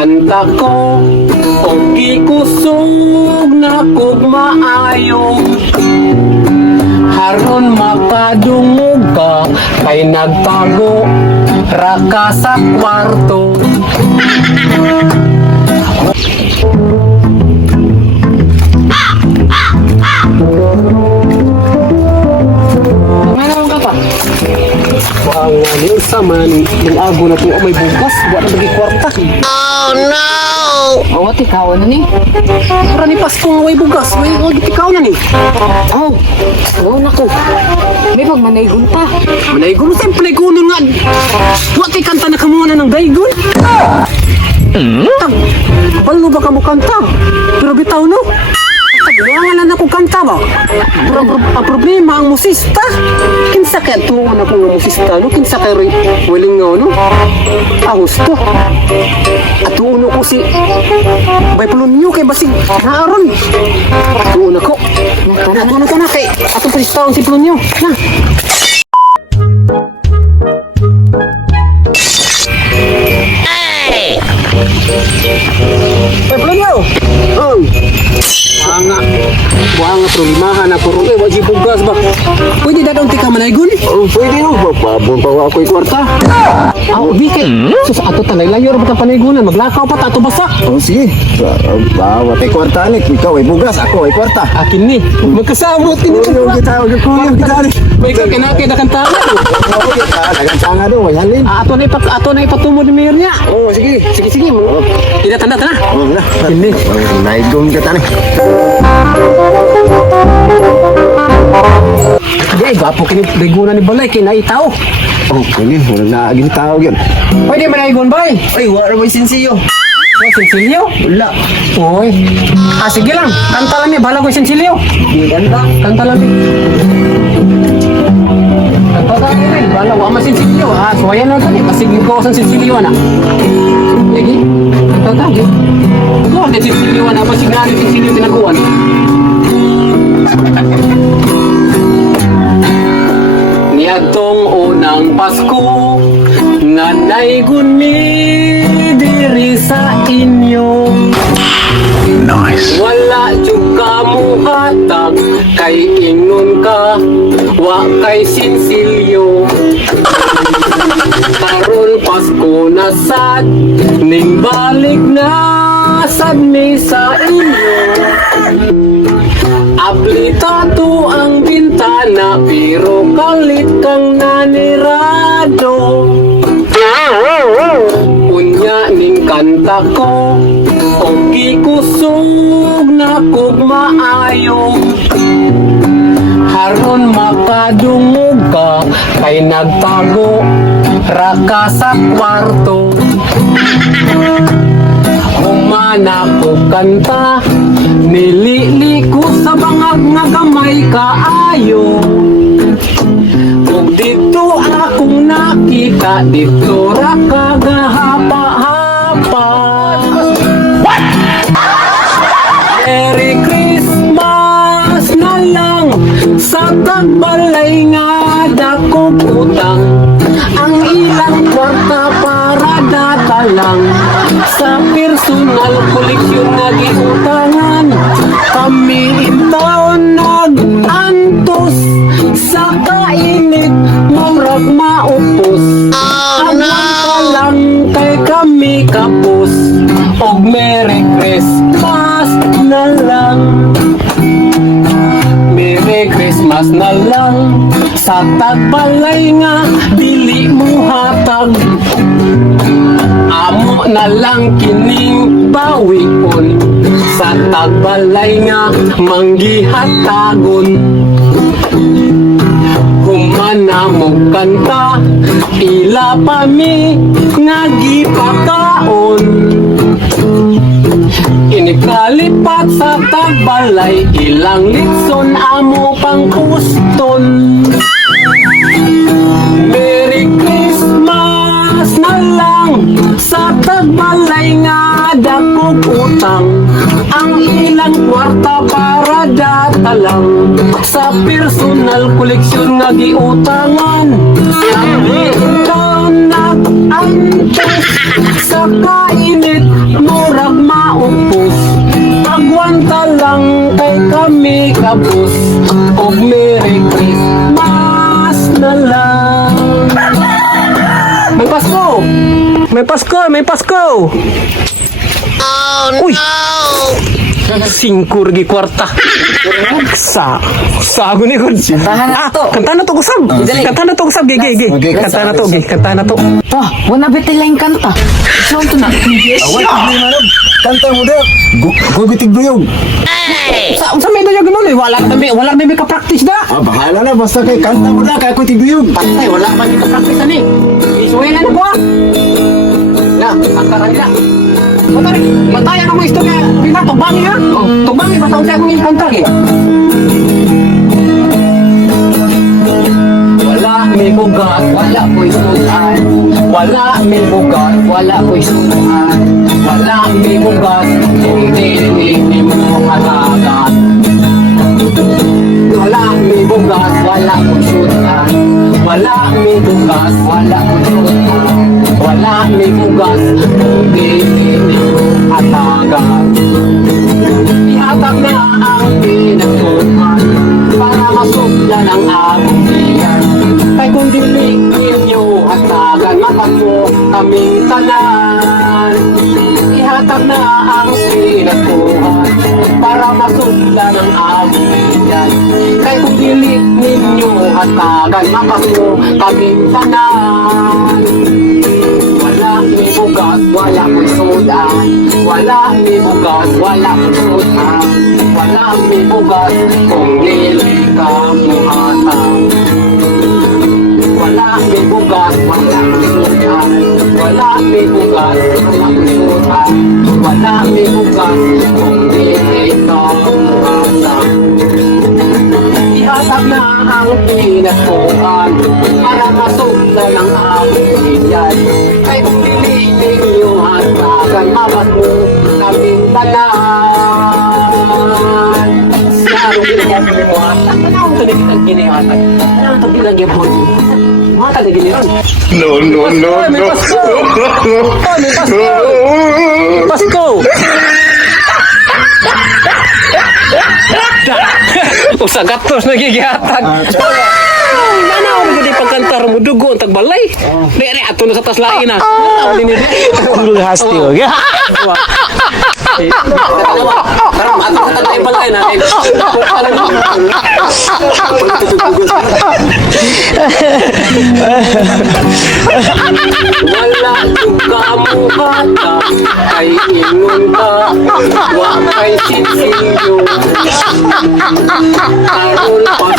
kanta ko o gikusog na kog maayo. Haron makadungog ka kay nagtago ra ka sa kwarto. Ngayon ka pa? Ang yung sama ng ago na ito may bukas, buwan na bagi kwarta. Oh no! Oo, tikaw na ni. Para ni Pasko nga may bugas, may tikaw na ni. Oh, oh naku. May pagmanaygon pa. Manaygon, saan panaygonon nga? Wati kanta na kamuna ng daygon. Tag, balo ba ka mo kanta? Pero bitaw no? Tagilangan na akong kanta ba? Ang problema, ang musista. Kinsa kaya tuon ako ng musista, no? Kinsa kaya wiling nga, no? Gusto. At tuon ako si Bay Pulunyo kay basig naaron. Tuon ako. Kana kay atong pasistaon si Pulunyo. Na. Bay Pulunyo. Buang problemahan ako ron. Wajib bugas ba? Pwede dadong tika manaygon? Oh, pwede no. Papabon pa ako yung kwarta. Bikit. Sus, ato talay layor ba panaygonan? Maglakaw pa ato basa. Oh, sige. Bawat ay kwarta ni. Ikaw ay bugas, ako ay kwarta. Akin ni. Magkasabot kini. Kuyong kita, kuyong kita ni. May kakinaki na kantahan. Oo, kita. Nagantanga doon, may halin. Ato na ipatumod ni Mayor niya. Oo, sige. Sige. Tidak tanda. Oo na. Hindi. Naigong kita ni. Ay, gwapo kini daygonan ni Balay kay naitaw. Oh, kini. Walang naaging tao yun. Pwede manaygon bay. Ay, wala may sinsiyo. May sensilyo? Wala. Oy. Sige lang. Kanta lang ni. Bahala ko yung sensilyo. Di ganda. Kanta lang ni. Kanta lang ni. Bahala ko. Ama sensilyo. Suwayan lang tani. Pasigin ko sa sensilyo na. Lagi. Kanta lang. Ito ang sensilyo na. Pasigin na sensilyo tinaguan. Niadtong unang Pasko nga naygon mi diri sa inyo. Nice. Wala jud ka mo hatag kay ingon ka wa kay sinsilyo. Karon Pasko na sad ning balik na sad mi sa inyo. Aplitado ang bintana pero kalit kang nanirado. Unya ning kanta ko o gikusog na kog maayo. Haron makadungog ka kay nagtago ra ka sa kwarto. Humana ko kanta, nilili ko sa bangag nga gamay kaayo. Kung dito akong nakita, dito ra kagahapa-hapa. What? Merry Christmas na lang sa tagbalay nga dakong utang. Ang ilang kwarta para datalang sa personal koleksyon nga giutangan. Kami intaon nag-antos sa kainit mamrag maupos. Agwan ka lang kay kami kapos. Og Merry Christmas na lang. Merry Christmas na lang sa tagbalay nga dili mo hatag. Amo na lang kining bawikon sa tagbalay nga manggihatagon. Humana mo kanta ila pa mi nga gipakaon. Inikalipat sa tagbalay ilang litson amo pang kuston. Merry Christmas na lang sa tagbalay nga dakog utang. Ang ilang kwarta para datalang sa personal koleksyon nga giutangan. Ang ikaw nag-antos sa kainit murag maupos. Pagwanta lang kay kami kabus. Og Merry Christmas na lang. May Pasko! May Pasko! May Pasko! Oh, uy! Singkur gi kwarta. Sago ni kun. Tahan na to. Kanta na to kusab. Dali. Kanta na to kusab gi. Okay, Kanta na to gi. Kanta na to. Pa, wala bete lain kanta. Saan to na? Awal ka ni manong. Kanta mo daw. Gugutig duyog. Sa may dayo ganun eh. Wala na may ka-practice da. Ah, bahala na basta kay kanta mo na kay ako tigduyog. Patay, wala man yung ka-practice ani. Isuwi na ko ah. Ya, kanta nila. Batayan mo istorya. Pina tubangi ha. Tubangi basta usa akong kanta gi. Wala may bugat, wala ko'y sudan. Wala may bugat, wala ko'y sudan. Wala may bugat, hindi mo kalagat. Wala may bugat, wala ko'y sudan. Wala may bugat, wala ko'y sudan. Wala may bugat, hindi mo kalagat. Ihatag na ang pinagtuman para masuklan ang among biyan. Kay kung dilig ninyo at tagan mapagmo kaming tanan. Ihatag na ang pinagtuman para masuklan ang among biyan. Kay kung dilig ninyo at tagan mapagmo kaming tanan. Wala may bugas, wala ko'y sudan. Wala may bugas, wala ko'y sudan. Wala may bugas, kung lili ka muhatang. Wala may bugas, wala ko'y sudan. Wala may bugas, wala ko'y sudan. Wala may bugas, kung lili ka muhatang. Ihatag na ang pinagtuhan para masuklan ang aming biyan. Kay kung piliin niyo at tagan mabago kaming tanan. Sarong ginagawa mo at anong ito naging ginagawa? Anong ito ginagawa mo? Mga taga-giniron. No. May Pasko! Oh, may Pasko! Pasko! Usa gatos nagigihatag. Mana ako gudi pagkantar mo dugo ang tagbalay. Dere ato na sa tas lain na. Ano ni ni? Ulo hasti o. Karam ato sa tas balay na. Wala juga mo bata kay ingon ka. Wa kay sinsinyo. Karol pa